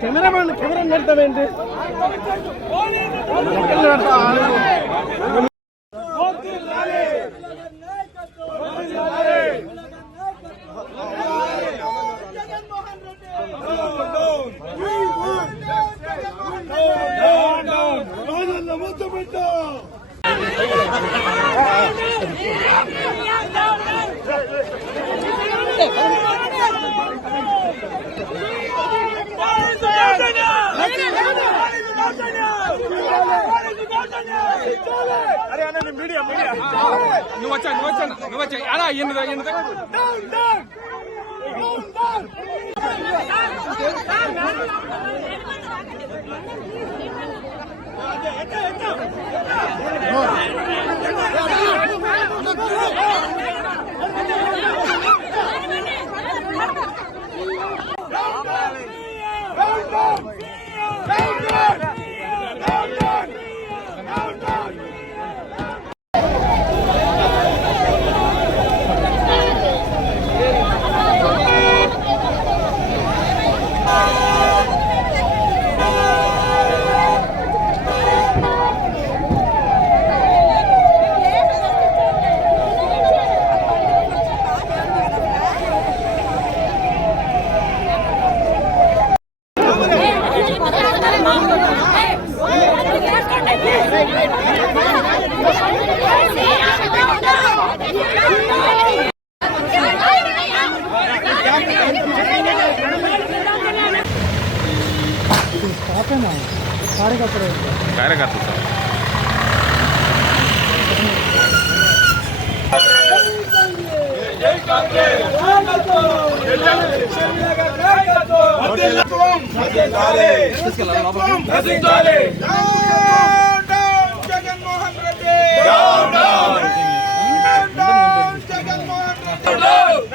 Cameraman camera నడతావేంటి? అరే అన్న media media నువ్వు వచ్చా అలా కార్యకర్త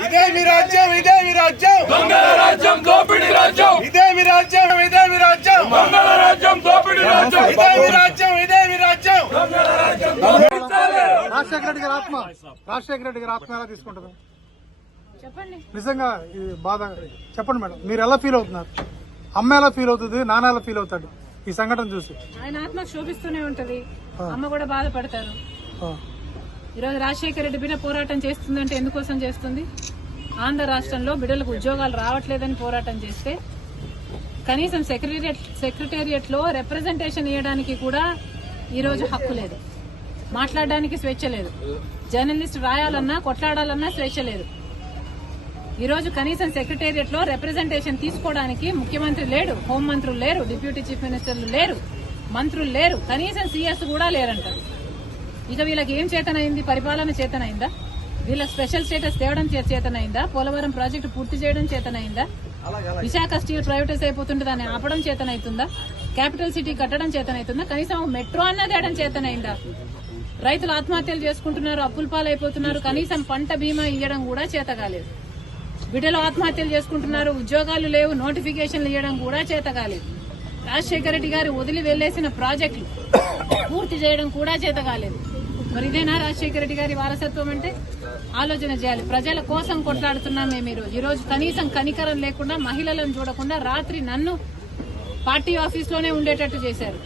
ఇదే మీ రాజ్యం, ఇదే మీ రాజ్యం, దొంగల రాజ్యం, దోపిడీ రాజ్యం, ఇదే మీ రాజ్యం, ఇదే మీ రాజ్యం, దొంగల రాజ్యం, దోపిడీ రాజ్యం, ఇదే మీ రాజ్యం, ఇదే మీ రాజ్యం. రాజశేఖర రెడ్డి గారి ఆత్మ ఎలా తీసుకుంటారు? చెప్పండి. నిజంగా ఈ బాధ చెప్పండి మేడం, మీరు ఎలా ఫీల్ అవుతున్నారు? అమ్మ ఎలా ఫీల్ అవుతుంది, నాన్న ఎలా ఫీల్ అవుతాడు ఈ సంఘటన చూసి? ఆయన ఆత్మ శోభిస్తూనే ఉంటది, అమ్మ కూడా బాధపడతారు. ఈరోజు రాజశేఖర రెడ్డి బిడ్డ పోరాటం చేస్తుందంటే ఎందుకోసం చేస్తుంది? ఆంధ్ర రాష్ట్రంలో బిడ్డలకు ఉద్యోగాలు రావట్లేదని పోరాటం చేస్తే కనీసం సెక్రటేరియట్ లో రిప్రజెంటేషన్ ఇవ్వడానికి కూడా ఈరోజు హక్కు లేదు, మాట్లాడడానికి స్వేచ్ఛ లేదు, జర్నలిస్ట్ రాయాలన్నా కొట్లాడాలన్నా స్వేచ్ఛ లేదు. ఈరోజు కనీసం సెక్రటేరియట్ లో రిప్రజెంటేషన్ తీసుకోవడానికి ముఖ్యమంత్రి లేడు, హోంమంత్రులు లేరు, డిప్యూటీ చీఫ్ మినిస్టర్లు లేరు, మంత్రులు లేరు, కనీసం సీఎస్ కూడా లేరంటారు. ఇక వీళ్ళకి ఏం చేతనైంది? పరిపాలన చేతనైందా? వీళ్ళ స్పెషల్ స్టేటస్ తేవడం చేతనైందా? పోలవరం ప్రాజెక్టు పూర్తి చేయడం చేతనైందా? విశాఖ స్టీల్ ప్రైవేటైజ్ అయిపోతుంటే దాన్ని ఆపడం చేతనైతుందా? క్యాపిటల్ సిటీ కట్టడం చేతనైతుందా? కనీసం మెట్రో అన్నది తేయడం చేతనైందా? రైతులు ఆత్మహత్యలు చేసుకుంటున్నారు, అప్పుల పాలైపోతున్నారు, కనీసం పంట బీమా ఇవ్వడం కూడా చేత కాలేదు. బిడ్డలు ఆత్మహత్యలు చేసుకుంటున్నారు, ఉద్యోగాలు లేవు, నోటిఫికేషన్లు ఇవ్వడం కూడా చేత కాలేదు. రాజశేఖర రెడ్డి గారు వదిలి వెళ్లేసిన ప్రాజెక్టులు పూర్తి చేయడం కూడా చేత కాలేదు. మరి ఇదేనా రాజశేఖర రెడ్డి గారి వారసత్వం అంటే? ఆలోచన చేయాలి. ప్రజల కోసం కొట్లాడుతున్నాం మేము ఈరోజు. కనీసం కనికరం లేకుండా, మహిళలను చూడకుండా రాత్రి నన్ను పార్టీ ఆఫీస్ లోనే ఉండేటట్టు చేశారు.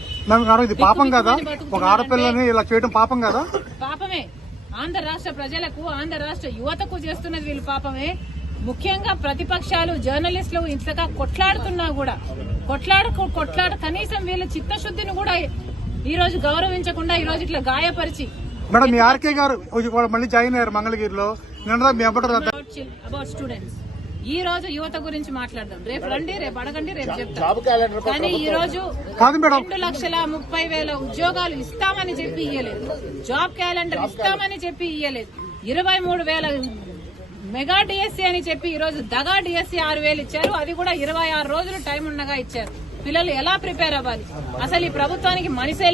పాపం కదా? ఒక ఆడపిల్లని ఇలా చేయడం పాపం కదా? పాపమే. ఆంధ్ర రాష్ట్ర ప్రజలకు, ఆంధ్ర రాష్ట్ర యువతకు చేస్తున్నది వీళ్ళు పాపమే. ముఖ్యంగా ప్రతిపక్షాలు, జర్నలిస్టులు ఇంతగా కొట్లాడుతున్నా కూడా కొట్లాడు కనీసం వీళ్ళ చిత్తశుద్ధిని కూడా ఈ రోజు గౌరవించకుండా ఈ రోజు ఇట్లా గాయపరిచి. మేడం, మీ ఆర్కే గారు మళ్ళీ జాయిన్ అయ్యారు మంగళగిరిలో. అబౌట్ స్టూడెంట్స్ ఈ రోజు యువత గురించి మాట్లాడదాం. రేపు రండి, రేపు అడగండి, రేపు చెప్తాం. కానీ ఈ రోజు కాదు మేడం, 2,30,000 ఉద్యోగాలు ఇస్తామని చెప్పి ఇయ్యలేదు. జాబ్ క్యాలెండర్ ఇస్తామని చెప్పి ఇయ్యలేదు. 23,000 మెగా డిఎస్సీ అని చెప్పి ఈ రోజు దగా డిఎస్సీ 6,000 ఇచ్చారు. అది కూడా 26 రోజులు టైం ఉండగా ఇచ్చారు. పిల్లలు ఎలా ప్రిపేర్ అవ్వాలి? అసలు ఈ ప్రభుత్వానికి మనసే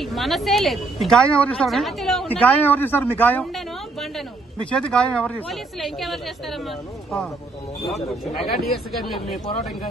లేదు. ఈ గాయం ఎవరు చేస్తారు? జాతిలో ఈ గాయం ఎవరు చేస్తారు? మీ గాయం, ఉండను బండను మీ చేతి గాయం ఎవరు చేస్తారు? పోలీసులు ఇంకెవరు చేస్తారమ్మా?